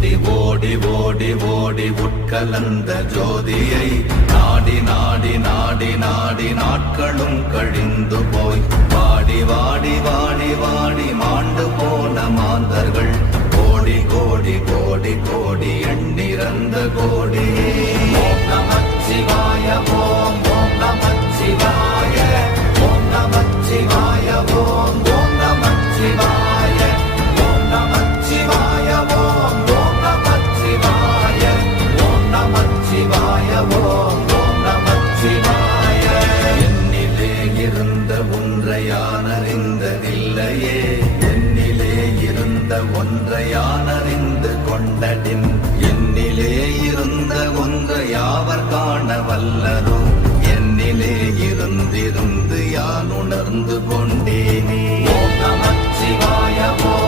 ஓடி ஓடி ஓடி ஓடி உட்கலந்த ஜோதியை நாடி நாடி நாடி நாடி நாட்களும் கழிந்து போய் வாடி வாடி வாடி வாடி மாண்டு போன மாந்தர்கள் கோடி கோடி கோடி கோடி எண்ணிறந்த கோடி. ஓம் நமச்சிவாய ஓம் ஓம் நமச்சிவாய ஓம் நமச்சிவாய ஓம் ஓம் நமச்சிவாய ஓம் நமச்சிவாய ஓம் ஓம் நமச்சிவாய ஓம் நமச்சிவாய ஓம் ஓம் நமச்சிவாய. என்னிலே இருந்த ஒன்றை யான் அறிந்ததில்லையே, என்னிலே இருந்த ஒன்றை யான் அறிந்து கொண்டடின், என்னிலே இருந்த ஒன்றை யாவர் காண வல்லரோ, என்னிலே இருந்திருந்து யான் உணர்ந்து கொண்டேனே. ஓம் நமச்சிவாய ஓம்